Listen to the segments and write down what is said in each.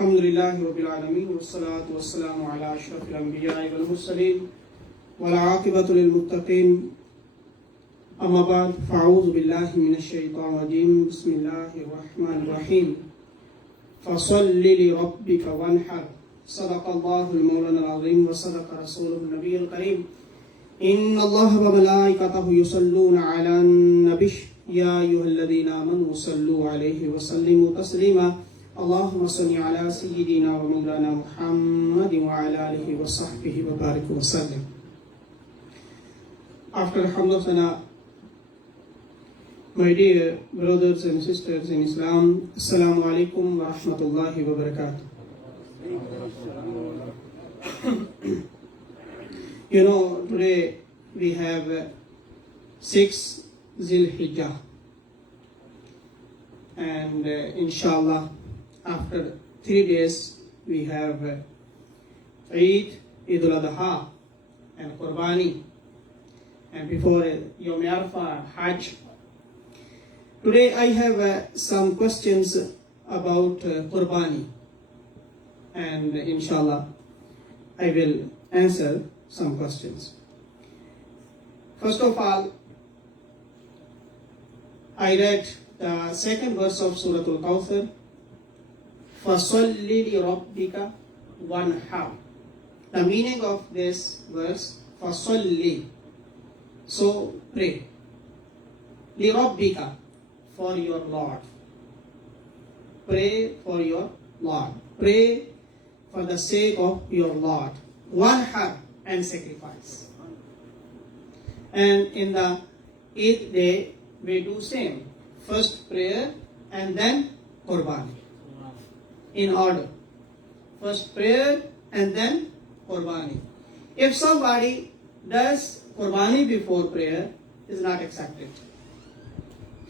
Alhamdulillahi Rabbil Alameen wassalatu wassalamu ala ashrafil anbiya'i wal mursaleen wal aqibatu lil muttaqin amma ba'd fa'udhu billahi minash shaitanir rajim bismillahir rahmanir rahim fasalli li rabbika wanhar sadaqallahu al-mawlana al-azim wa sadaqa rasuluhu an-nabiyyul karim inna allaha wa malaikatahu yusalluna 'alan nabiy ya ayyuhalladhina amanu sallu 'alaihi wa sallimu taslima Allahumma salli ala sayyidina wa mawlana Muhammadin wa ala alihi wa sahbihi wa barik wa sallim. After Alhamdulillah, my dear brothers and sisters in Islam, Assalamu alaikum wa rahmatullahi wa barakatuh. You know, today we have 6 Zil Hijjah, and inshallah after 3 days we have Eid, Eid al-Adha and Qurbani, and before Yawm Arafah, Hajj. Today I have some questions about Qurbani, and inshallah I will answer some questions. First of all, I read the second verse of Surah Al-Kawthar, فَصَلِّ لِرَبِّكَ وَانْحَرْ. The meaning of this verse, فَصَلِّ, so pray. لِرَبِّكَ, for your Lord. Pray for your Lord. Pray for the sake of your Lord. وَانْحَرْ, and sacrifice. And in the 8th day, we do same. First prayer and then Qurbani. In order. First prayer and then Qurbani. If somebody does Qurbani before prayer, it is not accepted.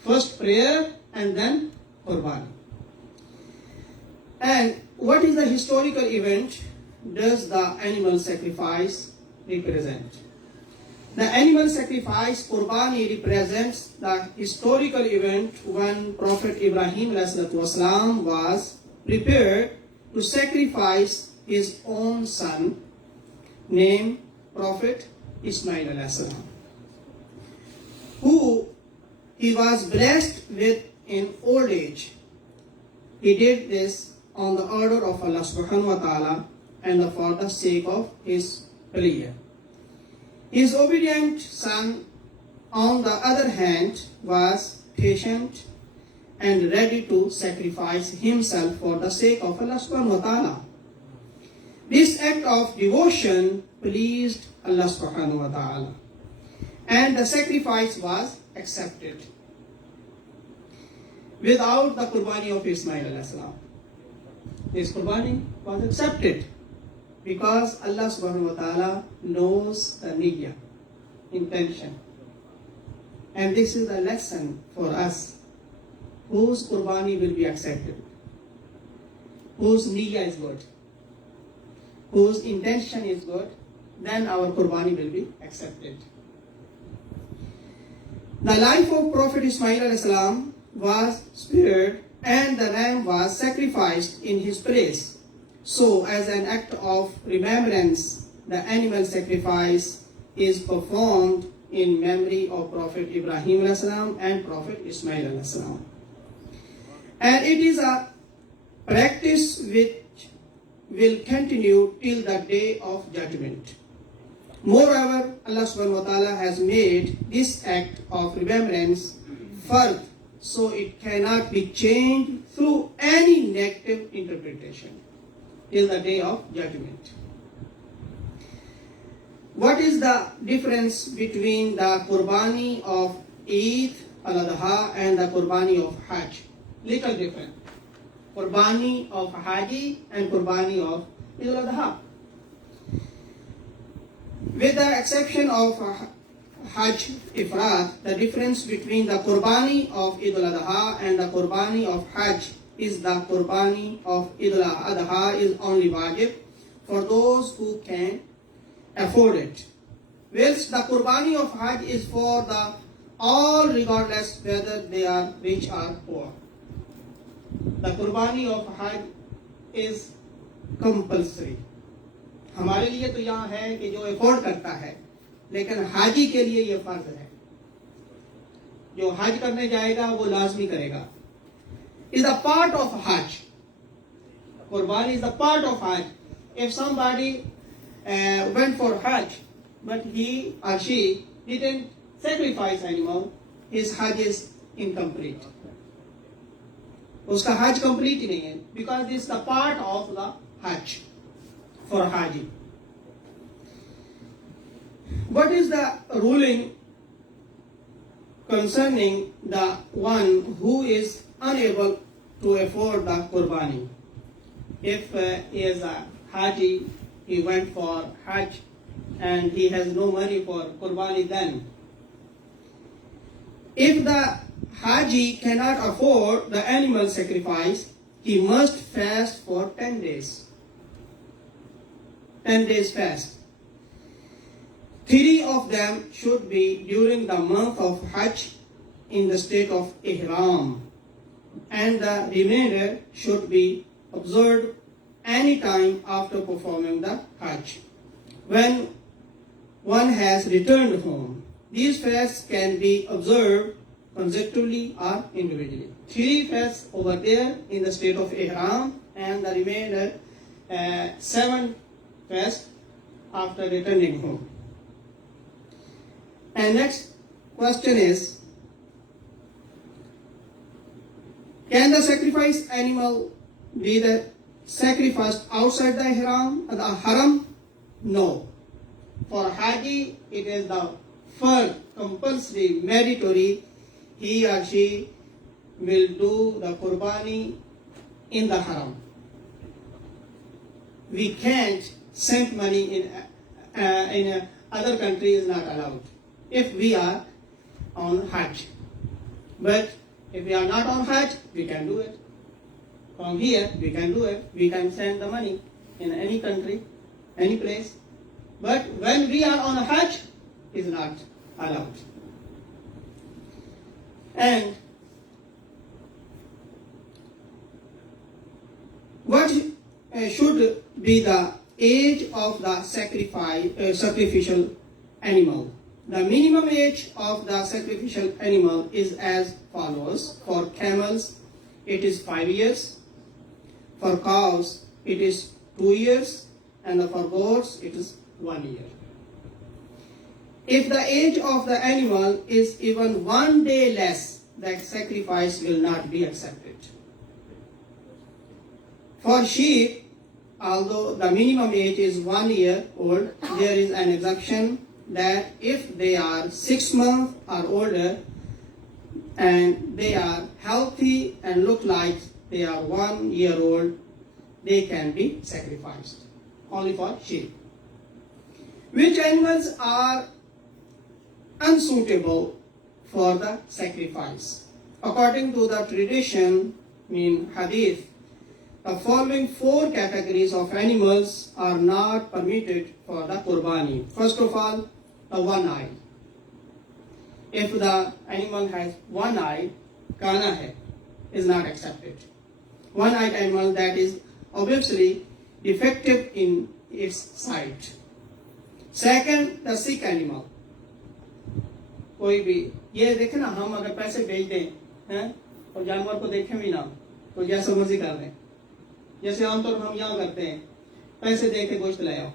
First prayer and then Qurbani. And what is the historical event does the animal sacrifice represent? The animal sacrifice, Qurbani, represents the historical event when Prophet Ibrahim ﷺ was prepared to sacrifice his own son, named Prophet Ismail ﷺ, who he was blessed with in old age. He did this on the order of Allah subhanahu wa ta'ala and for the sake of his prayer. His obedient son, on the other hand, was patient and ready to sacrifice himself for the sake of Allah subhanahu wa ta'ala. This act of devotion pleased Allah subhanahu wa ta'ala, and the sacrifice was accepted without the Qurbani of Ismail alayhi salam. This Qurbani was accepted because Allah subhanahu wa ta'ala knows the niyyah, intention. And this is a lesson for us. Whose Qurbani will be accepted? Whose niyyah is good? Whose intention is good? Then our Qurbani will be accepted. The life of Prophet Ismail alayhi salam was spared and the ram was sacrificed in his place. So, as an act of remembrance, the animal sacrifice is performed in memory of Prophet Ibrahim ﷺ and Prophet Ismail ﷺ. And it is a practice which will continue till the day of judgment. Moreover, Allah subhanahu wa ta'ala has made this act of remembrance fard, so it cannot be changed through any negative interpretation till the day of judgment. What is the difference between the Qurbani of Eid al-Adha and the Qurbani of Hajj? Little different. Qurbani of Haji and Qurbani of Eid al-Adha. With the exception of Hajj Ifrat, the difference between the Qurbani of Eid al-Adha and the Qurbani of Hajj is the Qurbani of Eid al-Adha is only wajib for those who can afford it, whilst the Qurbani of Hajj is for the all regardless whether they are rich or poor. The Qurbani of Hajj is compulsory. हमारे लिए तो यहाँ है कि जो afford करता है, लेकिन हाजी के लिए ये फर्ज है. जो हज करने जाएगा वो लाजमी करेगा. Is a part of Hajj. Qurbani is a part of Hajj. If somebody went for Hajj, but he or she didn't sacrifice animal, his Hajj is incomplete. उसका Hajj complete ही नहीं है, because this is the part of the Hajj for Haji. What is the ruling concerning the one who is unable to afford the Qurbani? If he is a Haji, he went for Hajj and he has no money for Qurbani, then if the Haji cannot afford the animal sacrifice, he must fast for 10 days. 10 days fast. 3 of them should be during the month of Hajj in the state of Ihram, and the remainder should be observed any time after performing the Hajj, when one has returned home. These fasts can be observed consecutively or individually. 3 fasts over there in the state of Ihram, and the remainder 7 fasts after returning home. And next question is, can the sacrifice animal be the sacrificed outside the haram? No. For Haji, it is the first compulsory mandatory. He or she will do the Qurbani in the haram. We can't send money in other countries, is not allowed if we are on Hajj. But if we are not on Hajj, we can do it. From here, we can do it. We can send the money in any country, any place. But when we are on Hajj, it is not allowed. And what should be the age of the sacrificial animal? The minimum age of the sacrificial animal is as follows. For camels, it is 5 years. For cows, it is 2 years. And for goats, it is 1 year. If the age of the animal is even 1 day less, the sacrifice will not be accepted. For sheep, although the minimum age is 1 year old, there is an exception that if they are 6 months or older and they are healthy and look like they are 1 year old, they can be sacrificed. Only for sheep. Which animals are unsuitable for the sacrifice? According to the tradition in Hadith, the following 4 categories of animals are not permitted for the Qurbani. First of all, the one eye. If the animal has one eye, kana hai, is not accepted. One-eyed animal that is obviously defective in its sight. Second, the sick animal. कोई भी ये देखे ना, हम अगर पैसे भेज दें हैं और जानवर को देखें भी ना, तो जैसा मर्जी कर दें. जैसे आमतौर पर हम यहाँ करते हैं, पैसे दे के गोश्त ले आओ,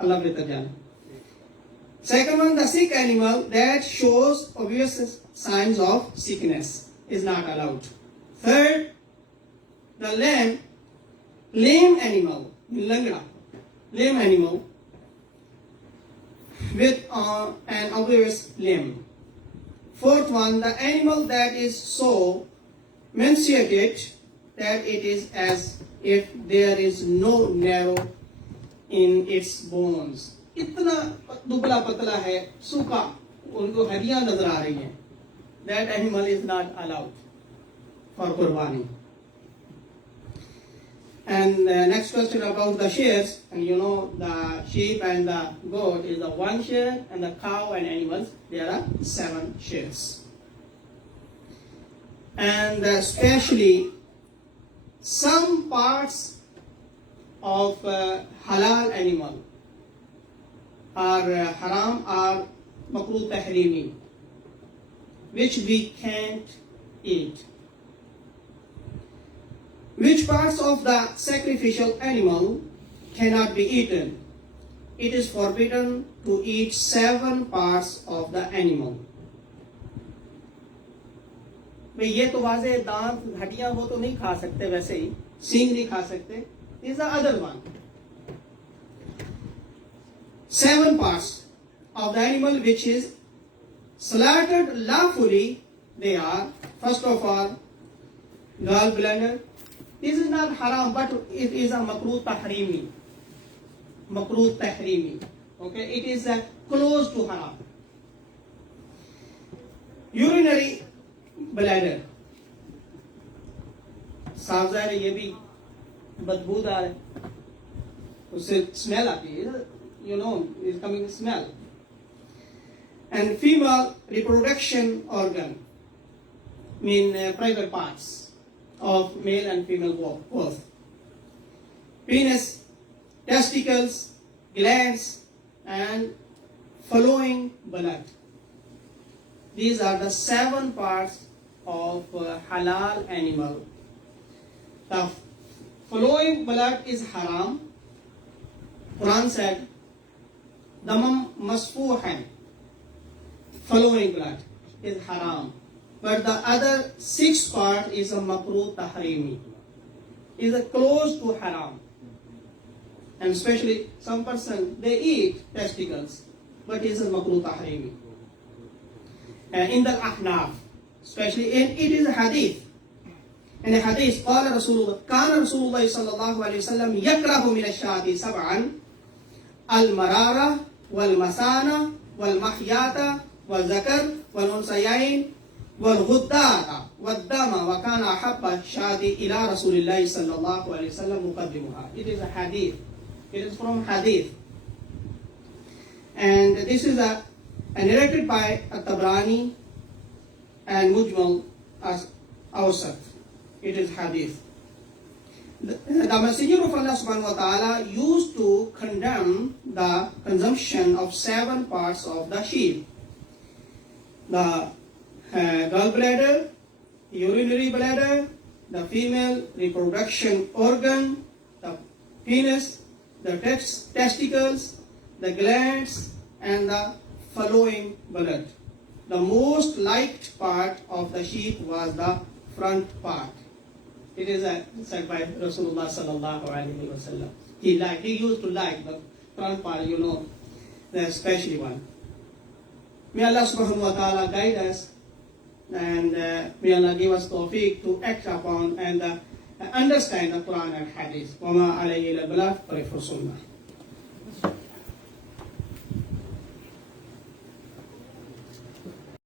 अल्लाह बेहतर जाने. Second one, the sick animal that shows obvious signs of sickness is not allowed. Third, the lame animal, langda, lame animal with an obvious limb. Fourth one, the animal that is so emaciated that it is as if there is no marrow in its bones. इतना दुबला पतला है, सूखा, उनको हड्डियां नजर आ रही हैं. That animal is not allowed for Qurbani. And the next question about the shears, and you know the sheep and the goat is the 1 shear, and the cow and animals there are 7 shears. And especially some parts of halal animal are haram or makruh tahrimi, which we can't eat. Which parts of the sacrificial animal cannot be eaten? It is forbidden to eat 7 parts of the animal. भाई ये तो वाजे दांत हड्डियां वो तो नहीं खा सकते, वैसे ही सींग नहीं खा सकते. Is the other one. 7 parts of the animal which is slaughtered lawfully, they are, first of all, gallbladder. This is not haram, but it is a makruh tahrimi. Makruh tahrimi. Okay, it is close to haram. Urinary bladder. साफ ज़ाहिर है ये भी बदबूदार है, उससे smell आती है, you know, is coming smell. And female reproduction organ, mean private parts of male and female both. Penis, testicles, glands, and flowing blood. These are the 7 parts of halal animal. The flowing blood is haram. Quran said, damam masfuhan, flowing blood is haram. But the other 6 part is a makruh tahrimi, is a close to haram. And especially some person, they eat testicles, but it is a makruh tahrimi. In the Ahnaf, especially, and it is a hadith. In a hadith, قال رسول كان رسول الله صلى الله عليه وسلم يكره من الشاة 7: المرارة والمثانة والمحيات والذكر والأنثيين والغدة والدم وكان أحب الشاة إلى رسول الله صلى الله عليه وسلم مقدمها. It is a hadith. It is from hadith. And this is a narrated by At-Tabrani and Mujmal as Awsat. It is hadith. The Messenger of Allah subhanahu wa ta'ala used to condemn the consumption of 7 parts of the sheep: the gallbladder, urinary bladder, the female reproduction organ, the penis, the testicles, the glands, and the flowing blood. The most liked part of the sheep was the front part. It is said by Rasulullah sallallahu alaihi wasallam. He used to like the front part, you know, the special one. May Allah subhanahu wa ta'ala guide us, and may Allah give us tawfiq to act upon and understand the Quran and Hadith. وَمَا عَلَيْهِ إِلَّا الْبَلَاغُ وَلَيْسَ عَلَيْهِ إِلَّا الْحُجَّةُ.